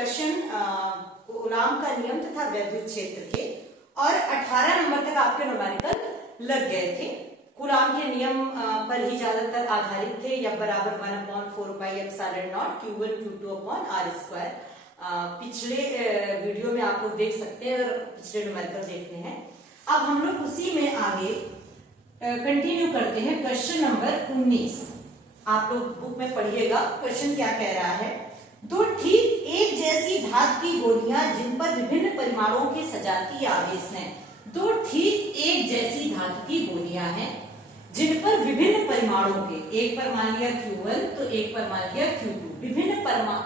Question coulomb का नियम तथा वैद्युत क्षेत्र के और 18 नंबर तक आपके न्यूमेरिकल लग गए थे। कूलाम के नियम पर ही ज्यादातर आधारित थे। या बराबर 1/4 pi epsilon not Q1 Q2 upon r²। पिछले वीडियो में आप लोग देख सकते हैं और पिछले न्यूमेरिकल देखने हैं। अब हम लोग उसी में आगे कंटिन्यू करते हैं। क्वेश्चन नंबर 19 आप लोग बुक में पढ़िएगा। क्वेश्चन क्या कह रहा है, दो ठीक एक जैसी धातु की गोलियां जिन पर विभिन्न परिमाणों के सजातीय आवेश हैं। दो ठीक एक जैसी धातु की गोलियां हैं जिन पर विभिन्न परिमाणों के, एक पर मान लिया Q1 तो एक पर मान लिया Q2, विभिन्न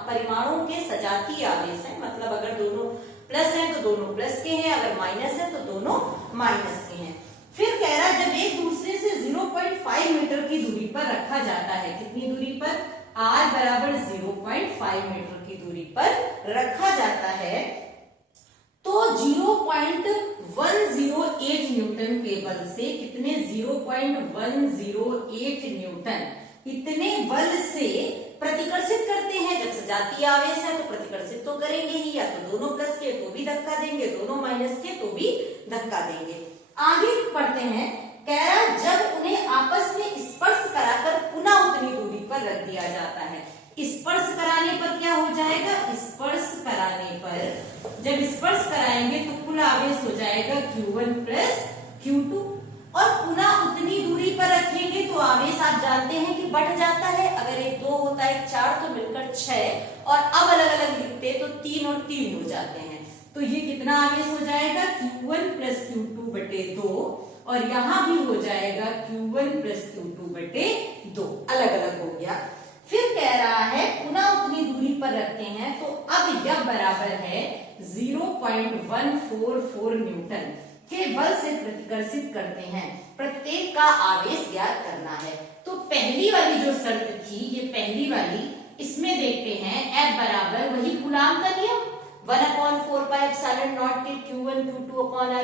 परिमाणों के सजातीय आवेश हैं। मतलब अगर दोनों प्लस हैं तो दोनों प्लस के हैं, अगर माइनस है तो दोनों माइनस के हैं। फिर कह रहा जब एक दूसरे से 0.5 मीटर की दूरी पर रखा जाता है, कितनी दूरी पर, r बराबर 0.5 मीटर की दूरी पर रखा जाता है, तो 0.108 न्यूटन के बल से कितने 0.108 न्यूटन इतने बल से प्रतिकर्षित करते हैं। जब सजातीय आवेश है तो प्रतिकर्षित तो करेंगे ही, या तो दोनों प्लस के तो भी धक्का देंगे, दोनों माइनस के तो भी धक्का देंगे। आगे पढ़ते हैं। कह रहा जब उन्हें आपस में स्पर्श कराकर पुनः उतनी दूरी पर रख दिया जाता है। स्पर्श कराने पर क्या हो जाएगा, स्पर्श कराने पर जब स्पर्श कराएंगे तो कुल आवेश हो जाएगा Q1 प्लस Q2 और पुनः उतनी दूरी पर रखेंगे तो आवेश आप जानते हैं कि बढ़ जाता है। अगर एक 2 होता है, एक 4 तो मिलकर 6 और अब अलग अलग लिखते तो 3 और 3 हो जाते हैं। तो ये कितना आवेश हो जाएगा Q1 प्लस Q2 बटे 2 और यहां भी हो जाएगा Q1 प्लस Q2 बटे 2, अलग अलग हो गया। फिर कह रहा है पुनः उतनी दूरी पर रखते हैं तो अब यह बराबर है 0.144 न्यूटन के बल से प्रतिकर्षित करते हैं। प्रत्येक का आवेश ज्ञात करना है। तो पहली वाली जो शर्त थी, ये पहली वाली, इसमें देखते हैं F बराबर वही कूलाम का नियम 1/4 पाई एप्सिलॉन नॉट के Q1 Q2 अपॉन r²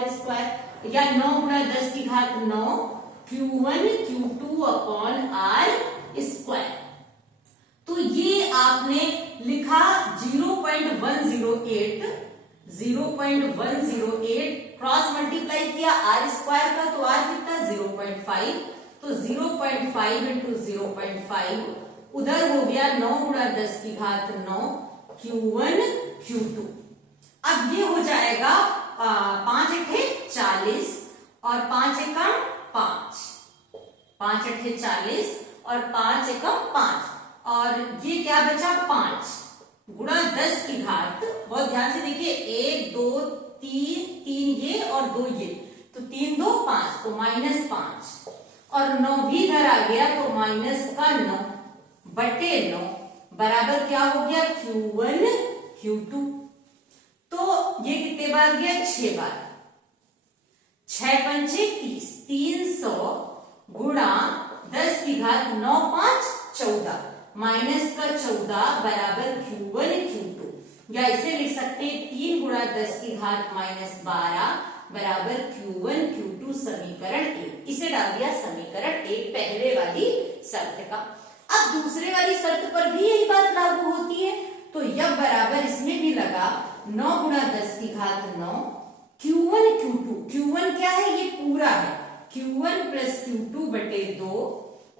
या 9 गुणा 10 की घात 9 Q1 Q2 अपॉन r²। तो ये आपने लिखा 0.108 क्रॉस मल्टीप्लाई किया r² का तो r कितना 0.5, तो 0.5 इंटू 0.5 उधर हो गया 9 गुणा 10 की घात 9 Q1 Q2। अब ये हो जाएगा 5 अट्ठे 40 और 5 एकम 5, 5 अट्ठे 40 और 5 एकम 5 और ये क्या बचा 5 गुणा 10 की घात। बहुत ध्यान से देखिए 1 2 3 3 ये और 2 ये, तो 3 2 5 तो -5 और 9 भी इधर आ गया तो -9 बटे 9 बराबर क्या हो गया Q1 Q2। तो ये कितने बार गया 6 बार, 6 पंचे 30, 300 गुणा 10 की घात 9 5 14 माइनस का 14 बराबर Q1 Q2, या इसे लिख सकते हैं 3 गुणा 10 की घात -12 बराबर Q1 Q2 समीकरण 1। इसे डाल दिया समीकरण 1 पहले वाली शर्त का। अब दूसरे वाली शर्त पर भी यही बात लागू होती है, तो यह बराबर इसमें भी लगा 9 गुणा 10 की घात 9 Q1 Q2। Q1 क्या है, ये पूरा है, Q1 प्लस Q2 बटे 2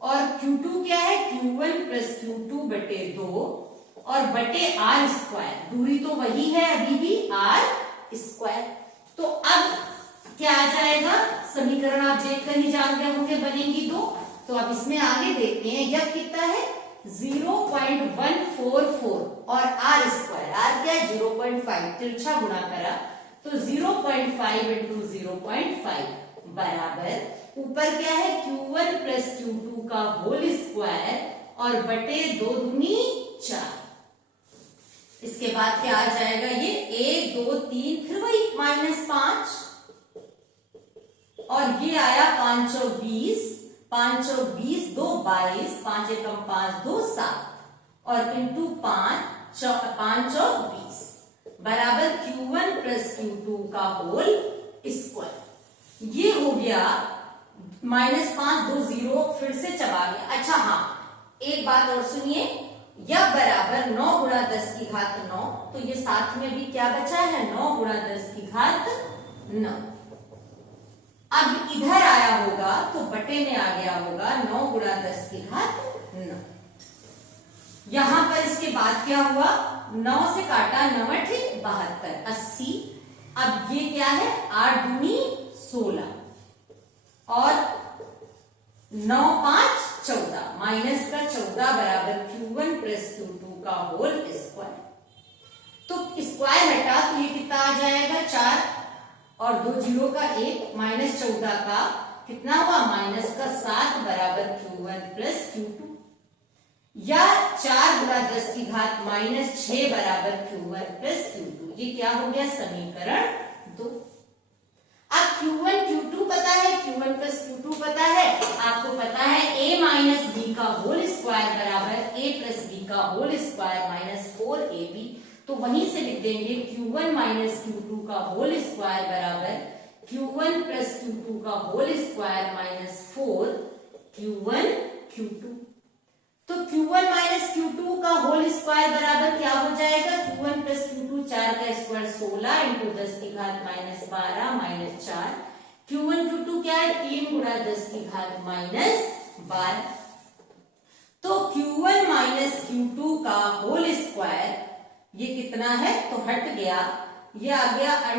और Q2 क्या है Q1 प्लस Q2 बटे 2 और बटे r²। दूरी तो वही है अभी भी r²। तो अब क्या आ जाएगा, समीकरण आप देखकर ही जान गए होंगे बनेंगी दो। तो अब इसमें आगे देखते हैं यह कितना है 0.144 और r², r क्या है 0.5, तिरछा गुणा करा तो 0.5 इंटू 0.5 बराबर ऊपर क्या है Q1 प्लस Q2 का होल स्क्वायर और बटे 2 दूनी 4। इसके बाद क्या आ जाएगा, ये 1 2 3 फिर वही -5 और ये आया 5 और 20, 5 और 20 2 22, 5 एकम 5 2 7 और इंटू 5 और 20 बराबर Q1 प्लस Q2 का होल स्क्वायर। ये हो गया -5 2 0 फिर से चबा गया। अच्छा हाँ, एक बात और सुनिए, या बराबर 9 गुणा 10 की घात 9, तो ये साथ में भी क्या बचा है 9 गुणा 10 की घात 9। अब इधर आया होगा तो बटे में आ गया होगा 9 गुणा 10 की घात 9। यहां पर इसके बाद क्या हुआ, 9 से काटा 9 × 72 80। अब ये क्या है 8 दूनी 16 और 9 5 14 माइनस का 14 बराबर Q1 + Q2 का होल स्क्वायर। तो स्क्वायर हटा तो ये कितना आ जाएगा 4 और 2 जीरो का 1 माइनस 14 का कितना हुआ माइनस का 7 बराबर Q1 + Q2, या 4 गुणा 10 की घात -6 बराबर Q1 + Q2। ये क्या हो गया समीकरण 2। अब Q1 Q2 पता है, Q1 + Q2 पता है, आपको पता है a - b का होल स्क्वायर बराबर a + b का होल स्क्वायर -4ab। तो वहीं से लिख देंगे Q1 - Q2 का होल स्क्वायर बराबर Q1 + Q2 का होल स्क्वायर -4 Q1 Q2। तो Q1 - Q2 का होल स्क्वायर बराबर क्या हो जाएगा, Q1 + Q2 4 का स्क्वायर 16 × 10 की घात -12 -4। Q1 Q2 क्या है 3 गुणा 10 की घात -12। तो Q1 - Q2 का होल स्क्वायर ये कितना है तो हट गया, ये आ गया √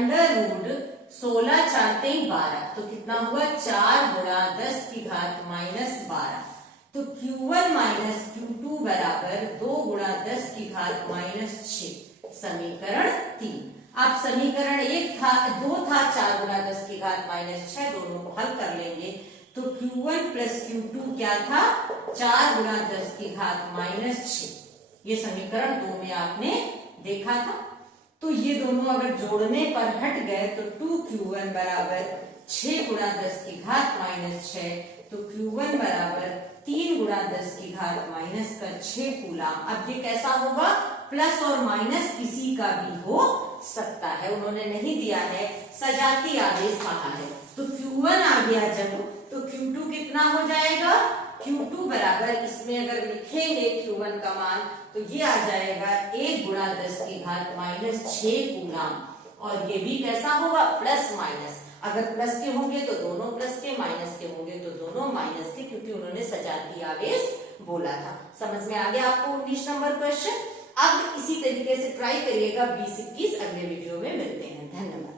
16 4 3 12। तो कितना हुआ 4 गुणा 10 की घात -12। तो Q1 - Q2 बराबर 2 गुणा 10 की घात -6 समीकरण 3। अब समीकरण 1 था 2 था 4 गुणा 10 की घात -6, दोनों को हल कर लेंगे तो Q1 + Q2 क्या था 4 गुणा 10 की घात -6। ये समीकरण 2 में आपने देखा था। तो ये दोनों अगर जोड़ने पर हट गए तो 2Q1 बराबर 6 गुणा 10 की घात -6, तो Q1 बराबर 3 गुणा 10 की घात -6 कूलाम। अब ये कैसा होगा प्लस और माइनस किसी का भी हो सकता है, उन्होंने नहीं दिया है, सजाती आदेश कहा है। तो Q1 आ गया जब तो Q2 कितना हो जाएगा, Q2 बराबर इसमें अगर लिखेंगे Q1 का मान तो ये आ जाएगा 1 गुणा 10 की घात -6 कूलाम। और ये भी कैसा होगा प्लस माइनस, अगर प्लस के होंगे तो दोनों प्लस के, माइनस के होंगे तो दोनों माइनस के, क्योंकि उन्होंने सजाती आवेश बोला था। समझ में आ गया आपको 19 नंबर क्वेश्चन। अब इसी तरीके से ट्राई करिएगा 20-21। अगले वीडियो में मिलते हैं, धन्यवाद।